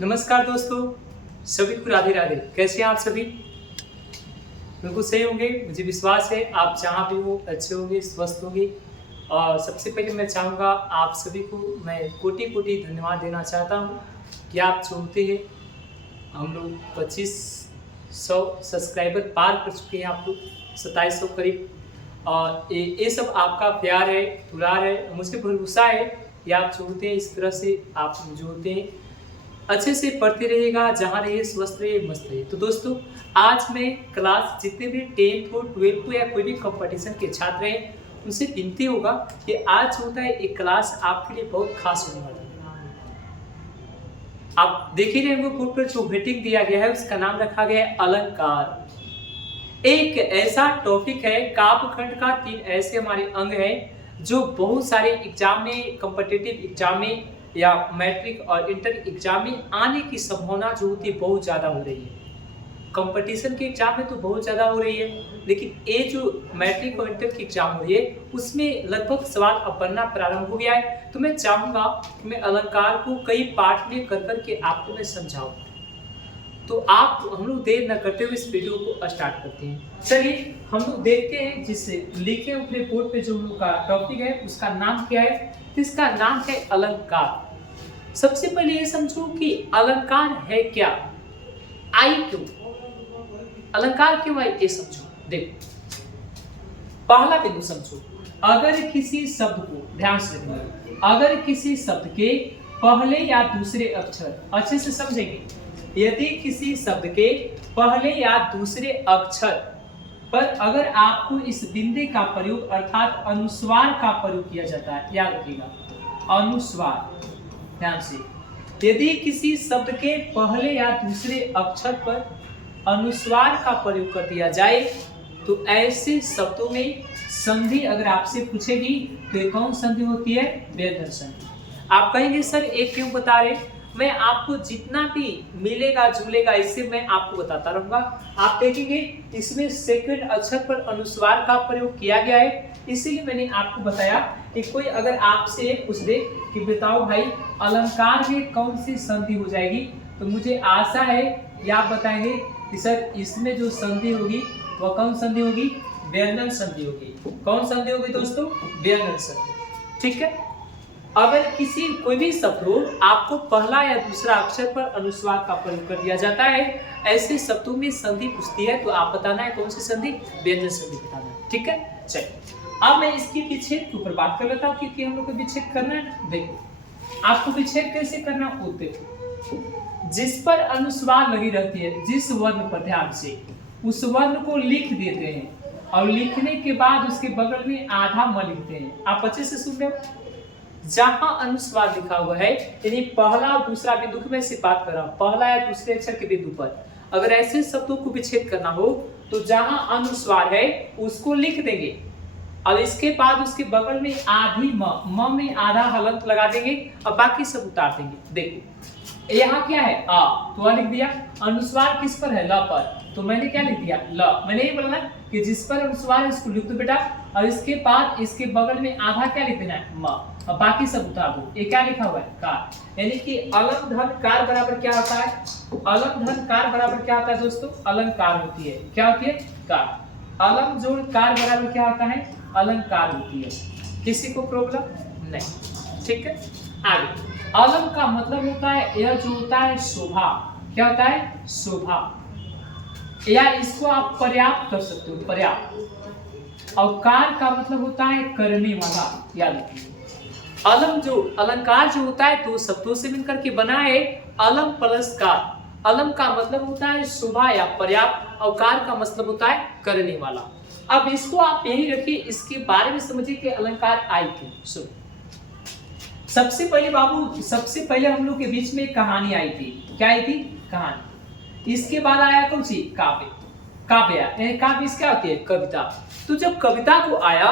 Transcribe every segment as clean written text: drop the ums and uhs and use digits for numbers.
नमस्कार दोस्तों, सभी को राधे राधे। कैसे हैं आप सभी? बिल्कुल सही होंगे, मुझे विश्वास है। आप जहाँ भी हो अच्छे होंगे, स्वस्थ होंगे। और सबसे पहले मैं चाहूँगा आप सभी को मैं कोटि कोटि धन्यवाद देना चाहता हूँ कि आप छोड़ते हैं। हम लोग 2500 सब्सक्राइबर पार कर चुके हैं, आप लोग 2700 करीब। और ये सब आपका प्यार है, दुलार है। मुझे भरोसा है कि आप छोड़ते हैं, इस तरह से आप जोड़ते हैं। अच्छे से पढ़ते रहिएगा, जहाँ रहिए स्वस्थ रहिए, मस्त रहिए। तो दोस्तों, आज मैं क्लास जितने भी 10th हो, 12th हो या कोई भी कंपटीशन के छात्र हैं, उनसे विनती होगा कि आज होता है एक क्लास आपके लिए बहुत खास होने वाली है। आप देख ही रहे होंगे बोर्ड पर जो हेडिंग दिया गया है, उसका नाम रखा गया है अलंकार। एक ऐसा टॉपिक है, काव्यखंड का 3 ऐसे हमारे अंग हैं जो बहुत सारे एग्जाम में, कॉम्पिटिटिव एग्जाम में या मैट्रिक और इंटर एग्जाम में आने की संभावना जो होती है बहुत ज़्यादा हो रही है। कंपटीशन के एग्जाम में तो बहुत ज़्यादा हो रही है, लेकिन ये जो मैट्रिक और इंटर की एग्जाम हो रही है उसमें लगभग सवाल अब बनना प्रारंभ हो गया है। तो मैं चाहूँगा कि मैं अलंकार को कई पार्ट में कर करके आपको मैं समझाऊँ। तो आप हम लोग देर न करते हुए इस वीडियो को स्टार्ट करते हैं। चलिए हम लोग देखते हैं, जिससे लिखे अपने बोर्ड पे जो हम लोग का टॉपिक है उसका नाम क्या है। इसका नाम है अलंकार। सबसे पहले ये समझो कि अलंकार है क्या, आई क्यों, अलंकार क्यों आई, ये समझो। देखो, पहला बिंदु समझो। अगर किसी शब्द को, ध्यान से देखिए, अगर किसी शब्द के पहले या दूसरे अक्षर, अच्छे से समझेंगे, यदि किसी शब्द के पहले या दूसरे अक्षर पर अगर आपको इस बिंदु का प्रयोग अर्थात अनुस्वार का प्रयोग किया जाता है, याद रखिएगा, अनुस्वार, ध्यान से, यदि किसी शब्द के पहले या दूसरे अक्षर पर अनुस्वार का प्रयोग कर दिया जाए तो ऐसे शब्दों में संधि अगर आपसे पूछेगी तो ये कौन संधि होती है? व्यंजन संधि। आप कहेंगे सर एक क्यों बता रहे? मैं आपको जितना भी मिलेगा जुलेगा इससे मैं आपको बताता रहूंगा। आप देखेंगे इसमें सेकंड अक्षर पर अनुस्वार का प्रयोग किया गया है, इसीलिए मैंने आपको बताया कि कोई अगर आपसे पूछ दे कि बताओ भाई अलंकार में कौन सी संधि हो जाएगी, तो मुझे आशा है कि आप बताएंगे कि सर इसमें जो संधि होगी वह कौन संधि होगी? व्यंजन संधि होगी। कौन संधि होगी दोस्तों? व्यंजन संधि। ठीक है। अगर किसी कोई भी शब्द हो, आपको पहला या दूसरा अक्षर पर अनुस्वार का प्रयोग कर दिया जाता है, ऐसे शब्दों में संधि पूछती है तो आप बताना है कौन सी संधि? व्यंजन संधि बताना है। ठीक है। चलिए अब मैं इसकी विच्छेद के ऊपर बात कर लेता हूँ, क्योंकि हम लोग को विच्छेद करना है। देखो, आपको विच्छेद कैसे करना होते हैं, जिस पर अनुस्वार लगी रहती है, जिस वर्ण पर, ध्यान से, उस वर्ण को लिख देते हैं और लिखने के बाद उसके बगल में आधा म लिखते हैं। आप अच्छे से सुन रहे हो? जहां अनुस्वार लिखा हुआ है, यानी पहला और दूसरा बिंदु की मैं से बात कर रहा हूं, पहला या दूसरे अक्षर के बिंदु पर अगर ऐसे शब्दों को विच्छेद करना हो तो जहां अनुस्वार है उसको लिख देंगे और इसके बाद उसके बगल में आधी म में आधा हलंत लगा देंगे और बाकी सब उतार देंगे। देखो यहाँ क्या है? आ, तो लिख दिया। अनुस्वार किस पर है? ल पर, तो मैंने क्या लिख दिया? ल। मैंने ये बोला कि जिस पर अनुस्वार है उसको लिख दो बेटा, और इसके बाद इसके बगल में आधा क्या लिख देना है? म, और बाकी सब उतार दो। ये क्या लिखा हुआ है? कार। यानी कि अलंग धन कार बराबर क्या होता है? अलंग धन कार बराबर क्या होता है दोस्तों? अलंकार होती है। क्या होती है? कार। अलंग जोड़ कार बराबर क्या होता है? अलंकार होती है। किसी को प्रॉब्लम नहीं? ठीक है। आगे, अलंग का मतलब होता है, यह जो होता है शोभा। क्या होता है? शोभा। या इसको आप पर्याप्त कर सकते हो, पर्याप्त। और कार का मतलब होता है करने वाला। याद रखिए, अलंग जो अलंकार जो होता है दो शब्दों से मिलकर के बना है, अलंग प्लस कार। अलंग का मतलब होता है शोभा या पर्याप्त, और कार का मतलब होता है करने वाला। अब इसको आप यही रखिए, इसके बारे में समझिए कि अलंकार आई क्यों। सुनो, सबसे पहले बाबू, सबसे पहले हम लोग के बीच में एक कहानी आई थी। क्या आई थी? कहानी। इसके बाद आया कौन सी? काव्य। काव्य, काव्य क्या होती है? कविता। तो जब कविता को आया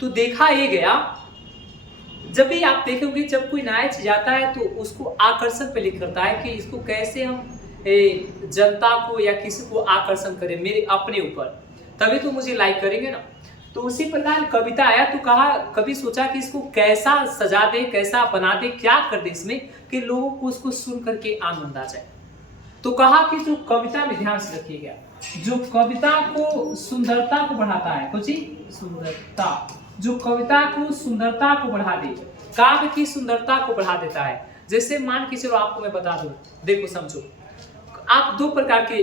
तो देखा ये गया, जब भी आप देखोगे जब कोई नया चीज आता है तो उसको आकर्षण पे लिख करता है कि इसको कैसे हम जनता को या किसी को आकर्षण करें मेरे अपने ऊपर। तभी तो मुझे लाइक करेंगे ना। तो उसी प्रकार कविता आया तो कहा, कभी सोचा कि इसको कैसा सजा दे, कैसा बना दे, क्या कर दे इसमें कि लोगों को उसको सुन करके आनंद आ जाए। तो कहा कि जो कविता में, ध्यान से रखिएगा, जो कविता को सुंदरता को बढ़ाता है, कुछ सुंदरता, जो कविता को सुंदरता को बढ़ा दे, काव्य की सुंदरता को बढ़ा देता है। जैसे मान के चलो आपको मैं बता दूं, देखो समझो, आप दो प्रकार के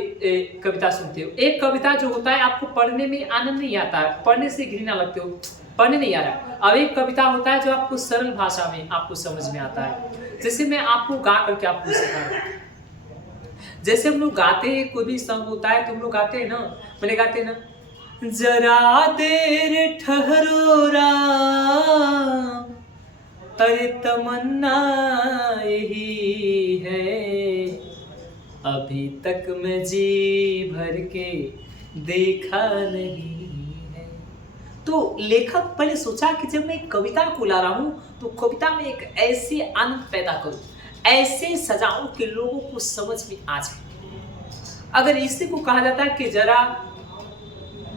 कविता सुनते हो। एक कविता जो होता है आपको पढ़ने में आनंद नहीं आता है, पढ़ने से घृणा लगते हो, पढ़ने नहीं आ रहा। अब एक कविता होता है जो आपको सरल भाषा में आपको समझ में आता है। जैसे मैं आपको गा करके आपको सिखा रहा हूं, जैसे हम लोग गाते हैं, कोई भी सॉन्ग होता है तो हम लोग गाते हैं ना, मैंने गाते हैं ना, जरा देर ठहरो राम, अरे तमन्ना यही है, अभी तक मैं जी भर के देखा नहीं है। तो लेखक पहले सोचा कि जब मैं कविता को ला रहा हूं तो कविता में एक ऐसे आनंद पैदा करूं, ऐसे सजाऊं कि लोगों को समझ में आ जाए। अगर इसी को कहा जाता है कि जरा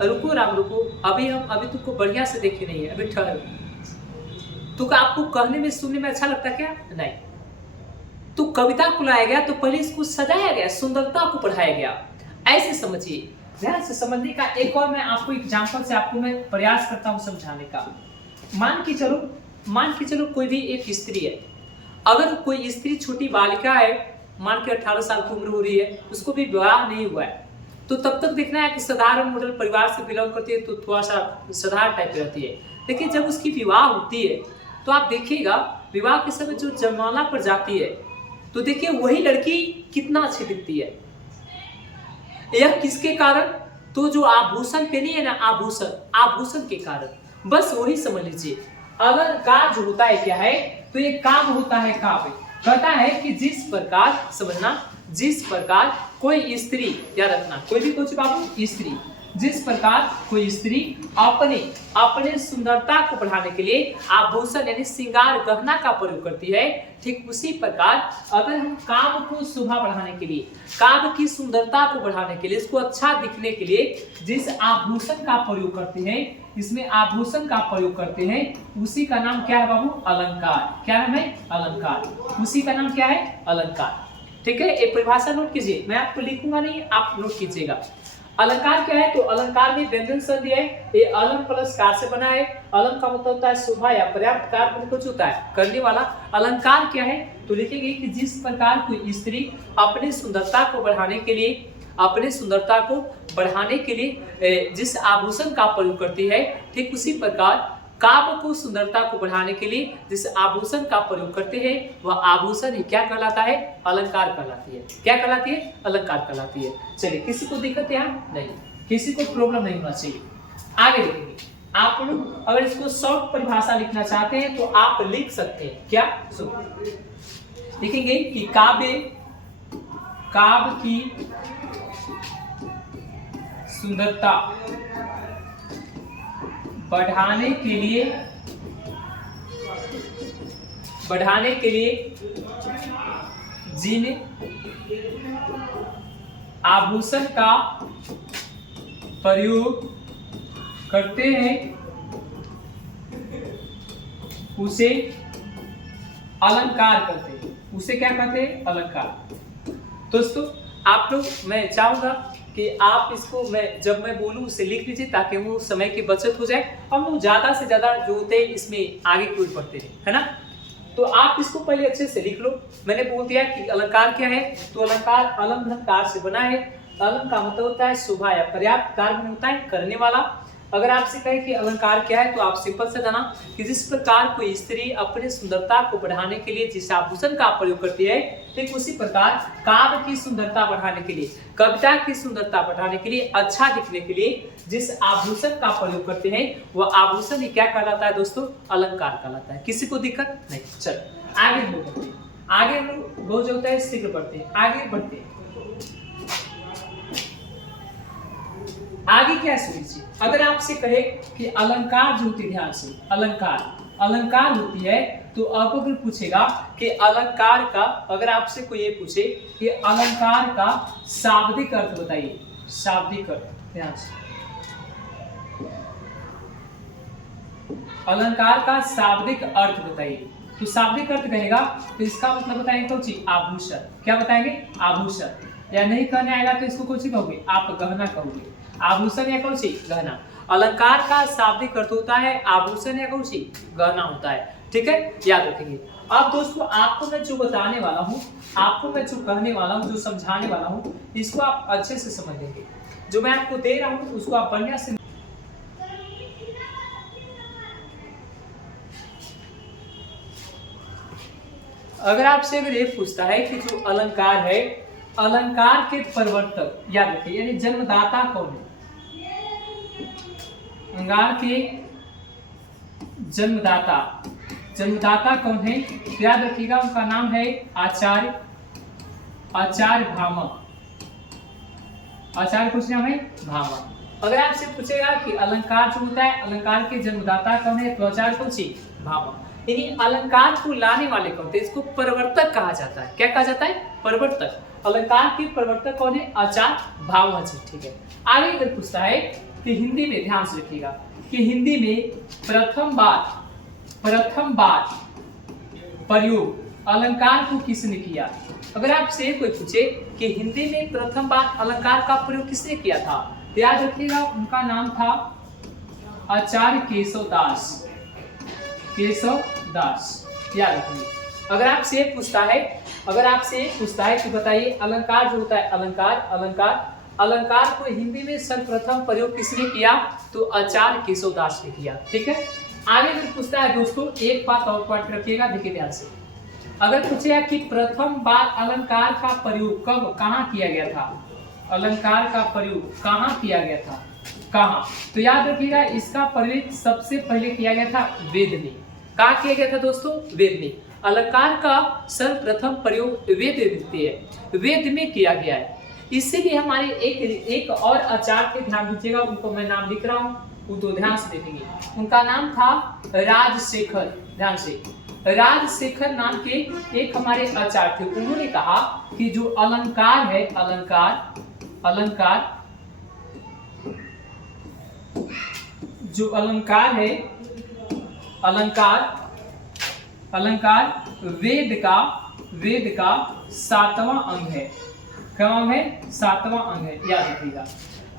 रुको राम रुको, अभी तुमको बढ़िया से देखे नहीं है, अभी ठहरो, तो क्या आपको कहने में सुनने में अच्छा लगता क्या? नहीं। तो कविता को लाया गया तो पहले इसको सजाया गया, सुंदरता को बढ़ाया गया। ऐसे समझिए, ध्यान से समझने का एक और मैं आपको एग्जांपल से आपको मैं प्रयास करता हूं समझाने का। मान के चलो कोई भी एक स्त्री है, अगर कोई स्त्री छोटी बालिका है, मान के 18 साल की उम्र हो रही है, उसको भी विवाह नहीं हुआ है, तो तब तक देखना है कि साधारण मॉडल परिवार से बिलोंग करती है तो थोड़ा सा साधारण टाइप की रहती है। लेकिन जब उसकी विवाह होती है तो आप देखिएगा, विवाह के समय जो जयमाला पर जाती है तो देखिए वही लड़की कितना अच्छी दिखती है। यह किसके कारण? तो जो आभूषण पहनी है ना, आभूषण के कारण। बस वही समझ लीजिए। अलंकार जो होता है क्या है, तो ये काव्य होता है। काव्य कहता है कि जिस प्रकार, समझना, जिस प्रकार कोई स्त्री, याद रखना, कोई भी कुछ बाबू स्त्री, जिस प्रकार कोई स्त्री अपने सुंदरता को बढ़ाने के लिए आभूषण यानी श्रृंगार गहना का प्रयोग करती है, ठीक उसी प्रकार अगर हम काव्य को शोभा बढ़ाने के लिए, काव्य की सुंदरता को बढ़ाने के लिए, इसको अच्छा दिखने के लिए जिस आभूषण का प्रयोग करते हैं, इसमें आभूषण का प्रयोग करते हैं, उसी का नाम क्या है बाबू? अलंकार। क्या नाम है? अलंकार। उसी का नाम क्या है? अलंकार। ठीक है, एक परिभाषा नोट कीजिए, मैं आपको लिखूंगा नहीं, आप नोट कीजिएगा। अलंकार क्या है? तो अलंकार में व्यंजन संधि है, ये अलंग प्लस कार से बना है। अलंग का मतलब होता है शोभा या पर्याप्त, कार मतलब कुछ होता है करने वाला। अलंकार क्या है? तो लिखेंगे कि जिस प्रकार कोई स्त्री अपने सुंदरता को बढ़ाने के लिए, अपने सुंदरता को बढ़ाने के लिए जिस आभूषण का प्रयोग करती है, ठीक उसी प्रकार काव्य को सुंदरता को बढ़ाने के लिए जिस आभूषण का प्रयोग करते हैं, वह आभूषण ही क्या कहलाता है? अलंकार कहलाती है। क्या कहलाती है? अलंकार कहलाती है। चलिए, किसी को दिक्कत यहाँ नहीं, किसी को प्रॉब्लम नहीं होना चाहिए। आगे लिखेंगे, आप लोग अगर इसको शॉर्ट परिभाषा लिखना चाहते हैं तो आप लिख सकते हैं। क्या लिखेंगे कि काव्य की सुंदरता बढ़ाने के लिए जिन आभूषण का प्रयोग करते हैं उसे अलंकार कहते हैं। उसे क्या कहते हैं? अलंकार। दोस्तों आप लोग, मैं चाहूंगा कि आप इसको, जब मैं बोलूं उसे लिख लीजिए ताकि वो समय की बचत हो जाए। हम लोग ज्यादा से ज्यादा जो होते हैं इसमें आगे की ओर बढ़ते हैं, है ना। तो आप इसको पहले अच्छे से लिख लो। मैंने बोल दिया कि अलंकार क्या है, तो अलंकार अलंकार से बना है। अलंग का मतलब होता है शोभा या पर्याप्त, कार में होता है करने वाला। अगर आपसे कहे कि अलंकार क्या है, तो आप सिंपल से जाना कि जिस प्रकार कोई स्त्री अपने सुंदरता को बढ़ाने के लिए जिस आभूषण का प्रयोग करती है, ठीक उसी प्रकार काव्य की सुंदरता बढ़ाने के लिए, कविता की सुंदरता बढ़ाने के लिए, अच्छा दिखने के लिए जिस आभूषण का प्रयोग करते हैं, वह आभूषण ही क्या कहलाता है दोस्तों? अलंकार कहलाता है। किसी को दिक्कत नहीं? चलो आगे बढ़ते हैं। आगे हम लोग बहुत जो होता है शीघ्र बढ़ते हैं, आगे बढ़ते हैं। आगे क्या सुनिए, अगर आपसे कहे कि अलंकार जो होती है, ध्यान से, अलंकार होती है, तो अब अगर पूछेगा कि अलंकार का, अगर आपसे कोई ये पूछे कि अलंकार का शाब्दिक अर्थ बताइए, शाब्दिक अर्थ, ध्यान से, अलंकार का शाब्दिक अर्थ बताइए। तो शाब्दिक अर्थ कहेगा तो इसका मतलब बताएंगे कौन सी? आभूषण। क्या बताएंगे? आभूषण। या नहीं कहने आएगा तो इसको कौन सी कहोगे? आप गहना कहोगे। आभूषण या कौन सी? गहना। अलंकार का शाब्दिक अर्थ होता है आभूषण या कौन सी? गहना होता है। ठीक है, याद रखेंगे। अब दोस्तों आपको मैं जो बताने वाला हूँ, आपको मैं जो कहने वाला हूँ, जो समझाने वाला हूँ, इसको आप अच्छे से समझ लेंगे। जो मैं आपको दे रहा हूँ उसको आप बढ़िया से। अगर आपसे अगर ये पूछता है कि जो अलंकार है, अलंकार के प्रवर्तक, याद रखिए, यानी जन्मदाता कौन है? अलंकार के जन्मदाता, जन्मदाता कौन है? याद रखिएगा, उनका नाम है आचार्य, आचार्य भामह। आचार्य कुछ नाम है? भामह। अगर आपसे पूछेगा कि अलंकार जो होता है, अलंकार के जन्मदाता कौन है, तो आचार्य कौन सी? भामह। यानी अलंकार को लाने वाले कौन थे? इसको प्रवर्तक कहा जाता है। क्या कहा जाता है? प्रवर्तक। अलंकार के प्रवर्तक कौन है? आचार्य भामह जी। ठीक है, आगे अगर पूछता है कि हिंदी में, ध्यान से रखिएगा, कि हिंदी में प्रथम बार प्रयोग अलंकार को किसने किया? अगर आपसे कोई पूछे कि हिंदी में प्रथम बार अलंकार का प्रयोग किसने किया था, तो याद रखिएगा उनका नाम था आचार्य केशवदास। केशवदास, याद रखिए। अगर आपसे पूछता है, अगर आपसे पूछता है कि बताइए अलंकार जो होता है, अलंकार को हिंदी में सर्वप्रथम प्रयोग किसने किया, तो आचार्य केशवदास ने किया। ठीक है, आगे अगर पूछता है दोस्तों, एक बात और पॉइंट रखिएगा, देखिए ध्यान से। अगर पूछेगा कि प्रथम बार अलंकार का प्रयोग कब, कहाँ किया गया था, अलंकार का प्रयोग कहाँ किया गया था, कहाँ, तो याद रखिएगा इसका प्रयोग सबसे पहले किया गया था वेद में। कहाँ किया गया था दोस्तों? वेद में। अलंकार का सर्वप्रथम प्रयोग वेद में किया गया है। इसीलिए हमारे एक और आचार्य के, ध्यान दीजिएगा, उनको मैं नाम लिख रहा हूँ, वो तो ध्यान से देखेंगे। उनका नाम था राजशेखर। ध्यान से, राजशेखर नाम के एक हमारे आचार्य थे। उन्होंने कहा कि जो अलंकार है, जो अलंकार है, अलंकार वेद का सातवां अंग है। क्या अंग है? सातवां अंग है, याद रखिएगा।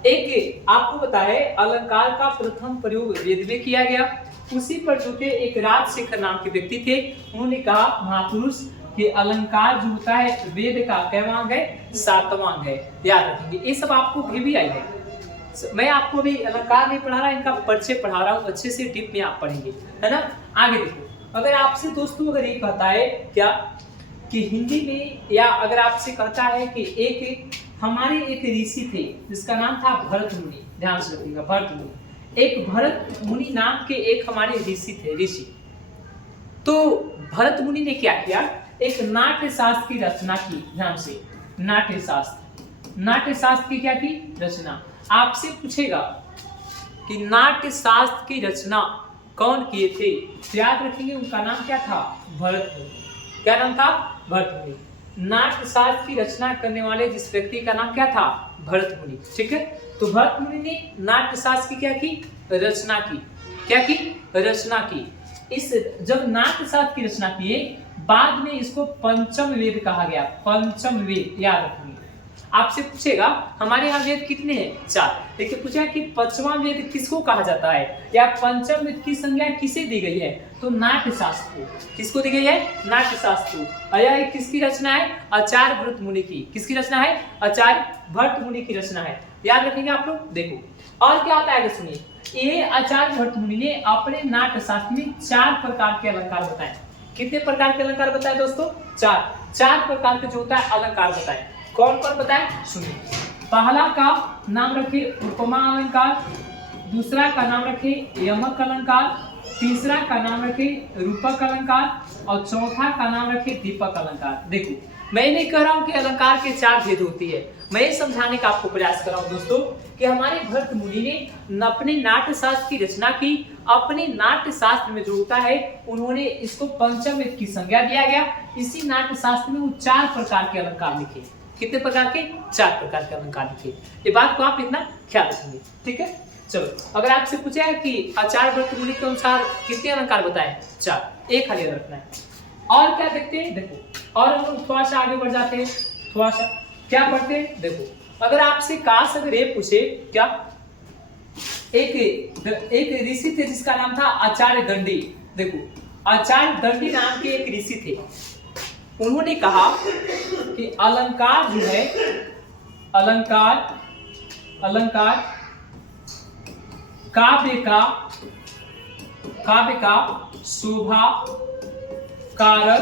एक आपको पता है अलंकार का प्रथम प्रयोग वेद में किया गया। उसी पर जो के एक राजशेखर नाम के व्यक्ति थे, उन्होंने कहा, महापुरुष, कि अलंकार जो होता है वेद का कैवां अंग है? सातवां अंग है। याद रखेंगे, ये सब आपको भी आई है। मैं आपको भी अलंकार नहीं पढ़ा रहा, इनका परिचय पढ़ा रहा हूँ, अच्छे से डीप में आप पढ़ेंगे, है ना। आगे देखो, अगर आपसे दोस्तों अगर ये कहता है क्या कि हिंदी में, या अगर आपसे कहता है कि एक हमारे एक ऋषि थे जिसका नाम था भरत मुनि, ध्यान से रखिएगा, भरत मुनि। एक भरत मुनि नाम के एक हमारे ऋषि थे, ऋषि। तो भरत मुनि ने क्या किया? एक नाट्य शास्त्र की रचना की। ध्यान से, नाट्य शास्त्र की क्या की? रचना। आपसे पूछेगा कि नाट्य शास्त्र की रचना कौन किए थे, याद रखेंगे उनका नाम क्या था? भरत मुनि। क्या नाम था? भरत मुनि। नाट्य शास्त्र की रचना करने वाले जिस व्यक्ति का नाम क्या था? भरत मुनि। ठीक है, तो भरत मुनि ने नाट्य शास्त्र की क्या की? रचना की। क्या की? रचना की। इस जब नाट्य शास्त्र की रचना किए, बाद में इसको पंचम वेद कहा गया। पंचम वेद, याद रखेंगे। आपसे पूछेगा हमारे यहाँ वेद कितने हैं? 4। लेकिन पूछा कि पांचवा वेद किसको कहा जाता है, या पंचम वेद की संज्ञा किसे दी गई है, तो नाट्य शास्त्र को। किसको दी गई है? नाट्य शास्त्र को। यह किसकी रचना है? आचार्य भरत मुनि की। किसकी रचना है? आचार्य भरत मुनि की रचना है। याद रखेंगे आप लोग। देखो और क्या आता है, सुनिए। ये आचार्य भरत मुनि ने अपने नाट्य शास्त्र में 4 प्रकार के अलंकार बताए। कितने प्रकार के अलंकार बताए दोस्तों? 4 प्रकार के जो होता है अलंकार बताए। कौन कौन बताए? सुनिए। पहला का नाम रखे उपमा अलंकार, दूसरा का नाम रखे यमक अलंकार, तीसरा का नाम रखे रूपक अलंकार, और चौथा का नाम रखे दीपक अलंकार। देखो, मैं नहीं कह रहा हूं कि अलंकार के 4 भेद होती है, मैं ये समझाने का आपको प्रयास कर रहा हूं दोस्तों कि हमारे भरत मुनि ने अपने नाट्य शास्त्र की रचना की। अपने नाट्य शास्त्र में जो होता है, उन्होंने इसको पंचम वेद की संज्ञा दिया गया। इसी नाट्य शास्त्र में वो 4 प्रकार के अलंकार लिखे। कितने प्रकार के? 4 प्रकार के अलंकार लिखे। ये बात को आप इतना ख्याल रखेंगे, ठीक है। चलो अगर आपसे पूछा है कि आचार्य वर्तमूल के अनुसार कितने अलंकार बताए? 4, एक खाली रखना है। और क्या देखते हैं, देखो और हम लोग थोड़ा सा आगे बढ़ जाते हैं, थोड़ा सा क्या पढ़ते हैं, देखो अगर आपसे काश अगर ये पूछे क्या, एक ऋषि थे जिसका नाम था आचार्य दंडी। देखो आचार्य दंडी नाम के एक ऋषि थे, उन्होंने कहा कि अलंकार जो है, अलंकार काव्य का शोभा कारक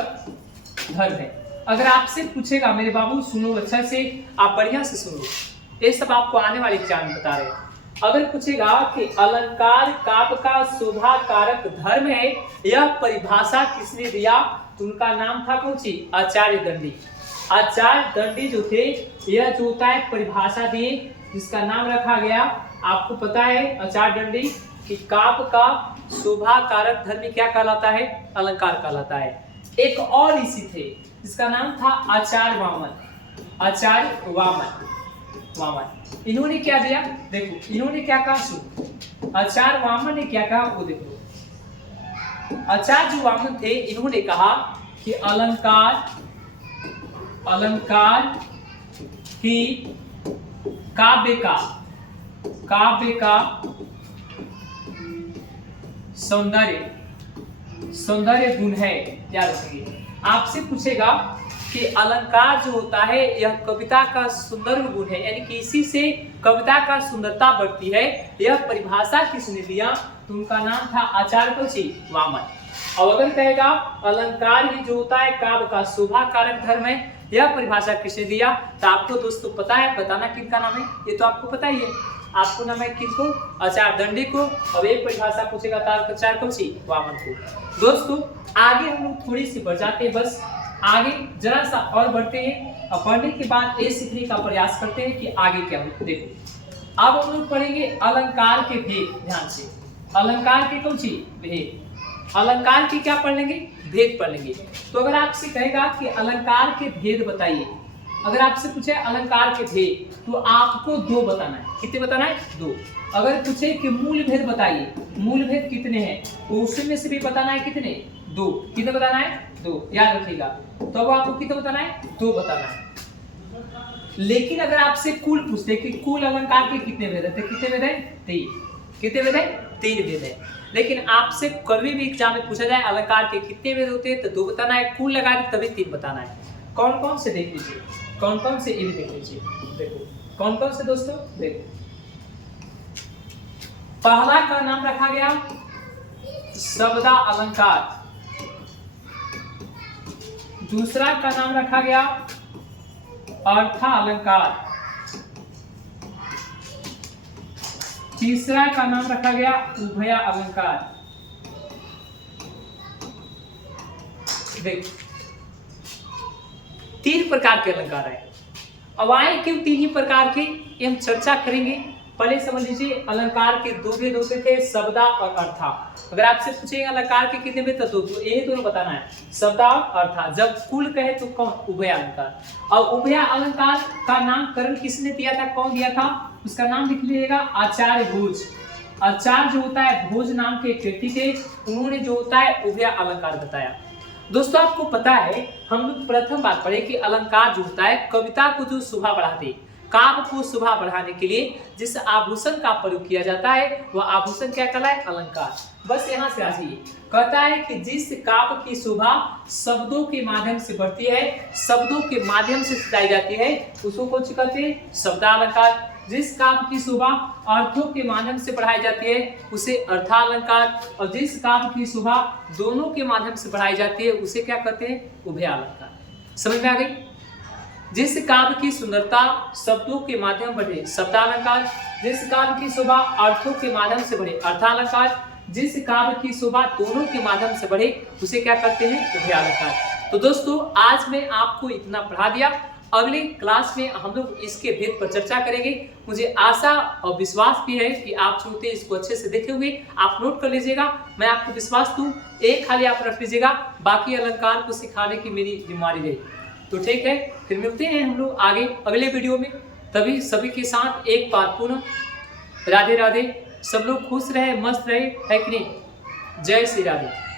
धर्म है। अगर आपसे पूछेगा मेरे बाबू सुनो अच्छा से, आप बढ़िया से सुनो, ये सब आपको आने वाले एग्जाम में बता रहे हैं। अगर पूछेगा कि अलंकार काव्य का शोभा कारक धर्म है, यह परिभाषा किसने दिया, तो उनका नाम था कौन सी? आचार्य दंडी। आचार्य दंडी जो थे, यह जो होता है परिभाषा दिए, जिसका नाम रखा गया, आपको पता है आचार्य दंडी कि काव्य का शोभा कारक धर्म क्या कहलाता है? अलंकार कहलाता है। एक और ऋषि थे जिसका नाम था आचार्य वामन। इन्होंने क्या दिया, देखो इन्होंने क्या कहा, सुनो आचार्य वामन ने क्या कहा वो देखो। आचार्य जो वामन थे, इन्होंने कहा कि अलंकार ही काव्य का सौंदर्य गुण है। याद रखिए, आपसे पूछेगा कि अलंकार जो होता है यह कविता का सुंदर गुण है, यानी कि इसी से कविता का सुंदरता बढ़ती है। यह परिभाषा किसने दिया, तो उनका नाम था आचार्य वामन। और अगर कहेगा अलंकार ही जो होता है काव्य का शोभा कारक धर्म है, यह परिभाषा किसने दिया, तो आपको दोस्तों पता है, बताना किनका नाम है, ये तो आपको पता ही है। आपको नाम है किसको? आचार्य दंडी को। अब एक परिभाषा पूछेगा आचार्य वामन को। दोस्तों आगे हम लोग थोड़ी सी बढ़ जाते हैं, बस आगे जरा सा और बढ़ते हैं और पढ़ने के बाद ये सीखने का प्रयास करते हैं कि आगे क्या हो। देखो अब हम लोग पढ़ेंगे अलंकार के भेद। ध्यान से, अलंकार के कौन सी भेद, अलंकार के क्या पढ़ लेंगे? भेद पढ़ लेंगे। तो अगर आपसे कहेगा कि अलंकार के भेद बताइए, अगर आपसे पूछे अलंकार के भेद, तो आपको 2 बताना है। कितने बताना है? 2। अगर पूछे कि मूल भेद बताइए, मूल भेद कितने हैं, तो उसमें से भी बताना है कितने? 2। कितने बताना है? 2। याद रखिएगा। तो अब आपको कितने बताना है? 2 बताना है। लेकिन अगर आपसे कुल पूछते कि कुल अलंकार के कितने भेद है, तो कितने भेद है? 3। कितने भेद है? 3 भेद है। लेकिन आपसे कभी भी एग्जाम में पूछा जाए अलंकार के कितने भेद होते हैं, तो 2 बताना है, कुल लगा के तभी 3 बताना है। कौन कौन से देख लीजिए, कौन कौन से ये भी देख लीजिए। देखो कौन कौन से दोस्तों, देखो पहला का नाम रखा गया शब्दा अलंकार, दूसरा का नाम रखा गया अर्था अलंकार, तीसरा का नाम रखा गया उभया अलंकार। देख 3 प्रकार के अलंकार है। अब आए क्यों 3 ही प्रकार के, ये हम चर्चा करेंगे। पहले समझ लीजिए अलंकार के 2 भेद होते थे, शब्दा और अर्था। अगर आपसे पूछेगा अलंकार के कितने भेद, तो यही दोनों बताना है, शब्दा और अर्था। जब कुल कहे तो कौन? उभय अलंकार। और उभय अलंकार का नामकरण किसने दिया था, कौन दिया था, उसका नाम लिख लीजिएगा आचार्य भोज। आचार्य जो होता है भोज नाम के एक व्यक्ति थे, उन्होंने जो होता है उभय अलंकार बताया। दोस्तों आपको पता है, हम लोग प्रथम बात पढ़े कि अलंकार जो होता है कविता को जो शोभा बढ़ाते, काव्य को शोभा बढ़ाने के लिए जिस आभूषण का प्रयोग किया जाता है वह आभूषण क्या कहलाए? अलंकार। बस यहाँ से आ जाइए, कहता है कि जिस काव्य की शोभा शब्दों के माध्यम से बढ़ती है, शब्दों के माध्यम से सजाई जाती है, उसको कौन सी कहते हैं? शब्दालंकार। जिस काव्य की शोभा अर्थों के माध्यम से बढ़ाई जाती है उसे अर्थालंकार, और जिस काव्य की शोभा दोनों के माध्यम से बढ़ाई जाती है उसे क्या कहते हैं? उभयालंकार। समझ में आ गई? जिस काव्य की सुंदरता शब्दों के माध्यम बढ़े शब्दालंकार, जिस काव्य की शोभा अर्थों के माध्यम से बढ़े अर्थालंकार, जिस काव्य की शोभा दोनों के माध्यम से बढ़े उसे क्या करते हैं? उभयालंकार। तो दोस्तों आज मैं आपको इतना पढ़ा दिया, अगले क्लास में हम लोग इसके भेद पर चर्चा करेंगे। मुझे आशा और विश्वास भी है कि आप जो होते इसको अच्छे से देखे होंगे, आप नोट कर लीजिएगा। मैं आपको विश्वास दूं, एक खाली आप रख लीजिएगा, बाकी अलंकार को सिखाने की मेरी जिम्मेदारी रहेगी। तो ठीक है, फिर मिलते हैं हम लोग आगे अगले वीडियो में। तभी सभी के साथ एक बार पुनः राधे राधे। सब लोग खुश रहे, मस्त रहे, है कि नहीं? जय श्री राधे।